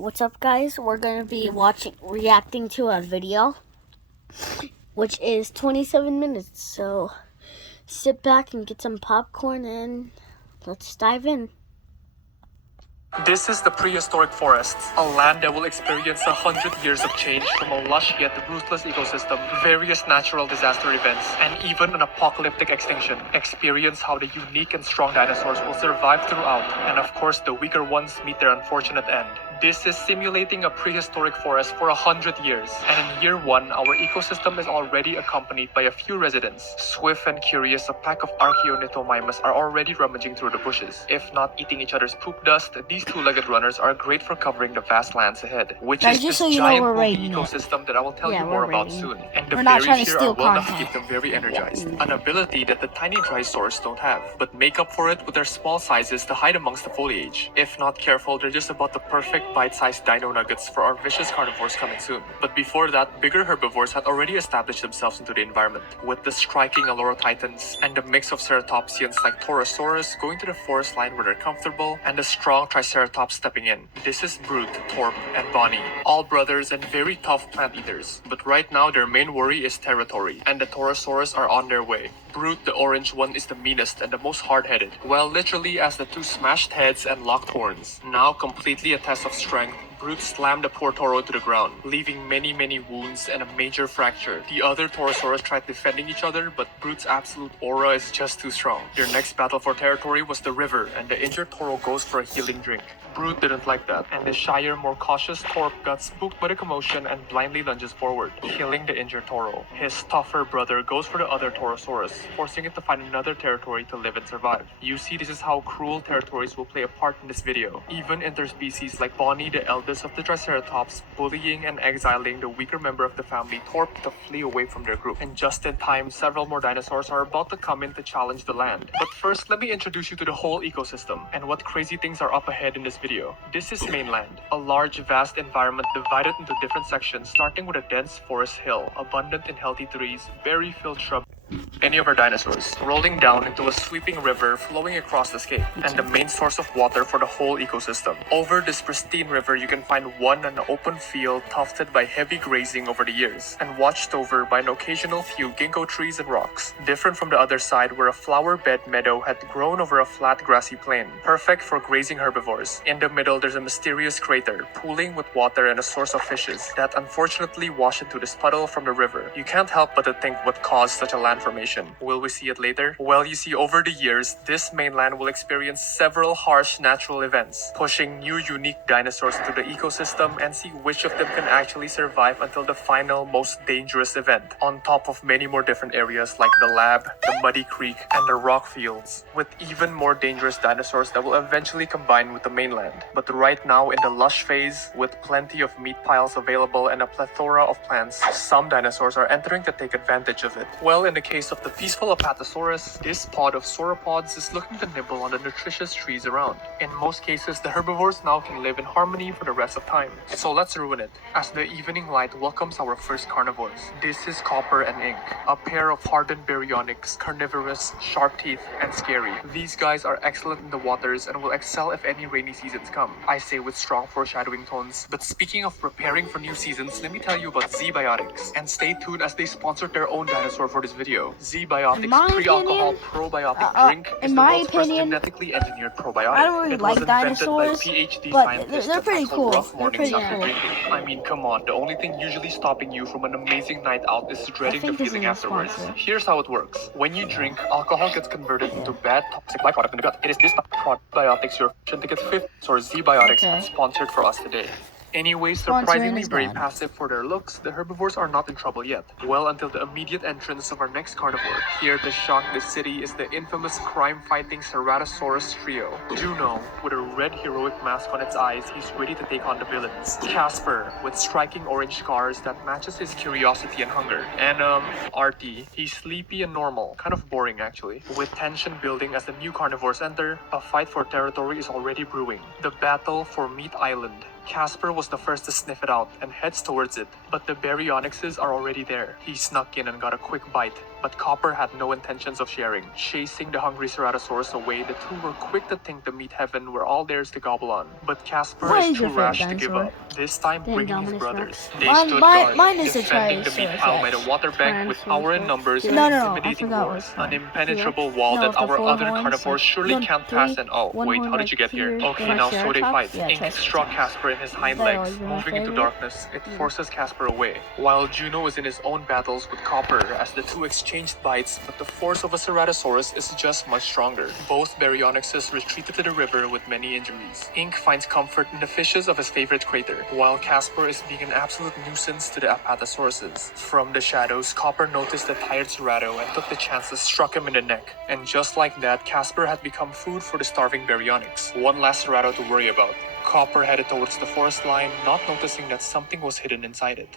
What's up, guys? We're gonna be reacting to a video, which is 27 minutes. So sit back and get some popcorn and let's dive in. This is the prehistoric forests, a land that will experience 100 years of change from a lush yet ruthless ecosystem, various natural disaster events, and even an apocalyptic extinction. Experience how the unique and strong dinosaurs will survive throughout, and of course the weaker ones meet their unfortunate end. This is simulating a prehistoric forest for 100 years, and in year 1, our ecosystem is already accompanied by a few residents. Swift and curious, a pack of Archaeornithomimus are already rummaging through the bushes. If not eating each other's poop dust, these two-legged runners are great for covering the vast lands ahead, which is this giant ecosystem that I will tell you more about soon. And the berries here are well enough to keep them very energized, an ability that the tiny drysaurs don't have, but make up for it with their small sizes to hide amongst the foliage. If not careful, they're just about the perfect bite-sized dino nuggets for our vicious carnivores coming soon. But before that, bigger herbivores had already established themselves into the environment, with the striking Alorotitans and the mix of ceratopsians like Torosaurus going to the forest line where they're comfortable, and the strong Triceratops stepping in. This is Brute, Torp, and Bonnie, all brothers and very tough plant eaters. But right now their main worry is territory, and the Torosaurus are on their way. Brute, the orange one, is the meanest and the most hard-headed. Well, literally as the two smashed heads and locked horns. Now completely a test of strength, Brute slammed the poor Toro to the ground, leaving many wounds and a major fracture. The other Torosaurus tried defending each other, but Brute's absolute aura is just too strong. Their next battle for territory was the river, and the injured Toro goes for a healing drink. Brute didn't like that, and the shyer, more cautious Torp got spooked by the commotion and blindly lunges forward, killing the injured Toro. His tougher brother goes for the other Torosaurus, forcing it to find another territory to live and survive. You see, this is how cruel territories will play a part in this video. Even interspecies like Bonnie, the eldest of the Triceratops, bullying and exiling the weaker member of the family, Torp, to flee away from their group. And just in time, several more dinosaurs are about to come in to challenge the land. But first, let me introduce you to the whole ecosystem, and what crazy things are up ahead in this video. This is mainland, a large, vast environment divided into different sections, starting with a dense forest hill, abundant in healthy trees, berry-filled shrubs, any of our dinosaurs, rolling down into a sweeping river flowing across the scape, and the main source of water for the whole ecosystem. Over this pristine river, you can find an open field tufted by heavy grazing over the years, and watched over by an occasional few ginkgo trees and rocks. Different from the other side, where a flower bed meadow had grown over a flat grassy plain, perfect for grazing herbivores. In the middle, there's a mysterious crater, pooling with water and a source of fishes, that unfortunately wash into this puddle from the river. You can't help but to think what caused such a land formation. Will we see it later? Well, you see, over the years, this mainland will experience several harsh natural events, pushing new unique dinosaurs into the ecosystem, and see which of them can actually survive until the final, most dangerous event, on top of many more different areas like the lab, the muddy creek, and the rock fields, with even more dangerous dinosaurs that will eventually combine with the mainland. But right now, in the lush phase, with plenty of meat piles available and a plethora of plants, some dinosaurs are entering to take advantage of it. Well, in the case of the peaceful Apatosaurus, this pod of sauropods is looking to nibble on the nutritious trees around. In most cases, the herbivores now can live in harmony for the rest of time. So let's ruin it, as the evening light welcomes our first carnivores. This is Copper and Ink, a pair of hardened baryonyx, carnivorous, sharp teeth, and scary. These guys are excellent in the waters and will excel if any rainy seasons come, I say with strong foreshadowing tones. But speaking of preparing for new seasons, let me tell you about ZBiotics, and stay tuned as they sponsored their own dinosaur for this video. ZBiotics pre-alcohol probiotic drink is the world's first genetically engineered probiotic. I don't really like dinosaurs, but they're pretty cool. They're pretty cool. I mean, come on, the only thing usually stopping you from an amazing night out is dreading the feeling afterwards. Here's how it works. When you drink, alcohol gets converted into bad toxic byproduct in the gut. It is this probiotics your to get fit, or ZBiotics sponsored for us today. Anyway, surprisingly very passive for their looks, the herbivores are not in trouble yet. Well, until the immediate entrance of our next carnivore. Here to shock the city is the infamous crime-fighting Ceratosaurus trio. Juno, with a red heroic mask on its eyes, he's ready to take on the villains. Casper, with striking orange scars that matches his curiosity and hunger. And Artie, he's sleepy and normal, kind of boring actually. With tension building as the new carnivores enter, a fight for territory is already brewing. The battle for Meat Island. Casper was the first to sniff it out and heads towards it, but the baryonyxes are already there. He snuck in and got a quick bite, but Copper had no intentions of sharing. Chasing the hungry Ceratosaurus away, the two were quick to think the meat heaven were all theirs to gobble on. But Casper What is is too your favorite rash to give dinosaur? up, this time The bringing his Indominus brothers. Rex. They Mine- stood mine- guard, mine is the defending the meat Triceratops. pile by the water bank with power in numbers and No, no, no, I intimidating forgot roars. which one. An impenetrable wall No, that the our four other horns, carnivores like, surely no, can't three, pass and oh, one wait, horn, how did like, you get here? here, Okay, now so they fight. Triceratops? Yeah, Ink Triceratops. struck Casper in his hind That legs, was my moving into favorite. darkness. It forces Casper away, while Juno is in his own battles with Copper as the two exchanged bites, but the force of a Ceratosaurus is just much stronger. Both baryonyxes retreated to the river with many injuries. Ink finds comfort in the fishes of his favorite crater, while Casper is being an absolute nuisance to the Apatosauruses. From the shadows, Copper noticed the tired Cerato and took the chance to struck him in the neck. And just like that, Casper had become food for the starving baryonyx. One last Cerato to worry about. Copper headed towards the forest line, not noticing that something was hidden inside it.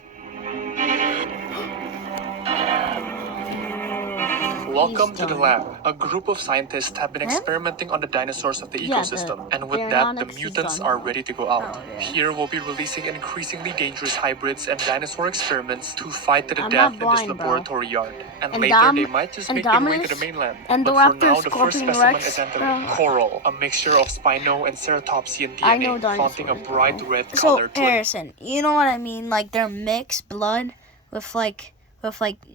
Welcome to the lab. A group of scientists have been experimenting on the dinosaurs of the Yeah, ecosystem, the and with that, the Baryonyx is mutants done. are ready to go out. Oh, yeah. Here we'll be releasing increasingly dangerous hybrids and dinosaur experiments to fight to the I'm death not in this blind, bro. laboratory yard. And And later they Dom- might just and make their way to Dominus the mainland. and the but for Raptor now, the first Scorpion specimen Rex, is entering. bro. Coral, a mixture of Spino and Ceratopsian I know DNA, flaunting a dinosaurs, bright bro. red So color to it. Harrison, you know what I mean? Like they're mixed blood with like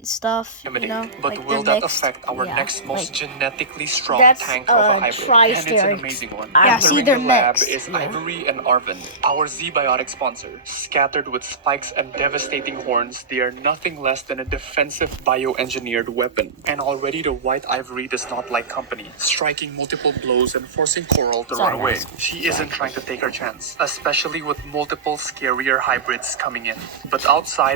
stuff, you know? But like, will they're that mixed. affect our Yeah, next most like- genetically strong That's, tank of a hybrid? And it's an Triceratops. amazing one. Yeah, Entering see, they're the lab mixed. is Yeah. Ivory and Arvin, our Z-Biotic sponsor. Scattered with spikes and devastating horns, they are nothing less than a defensive bioengineered weapon. And already the white Ivory does not like company, striking multiple blows and forcing Coral to Sorry, run away. guys. She isn't trying to take her chance, especially with multiple scarier hybrids coming in. But outside,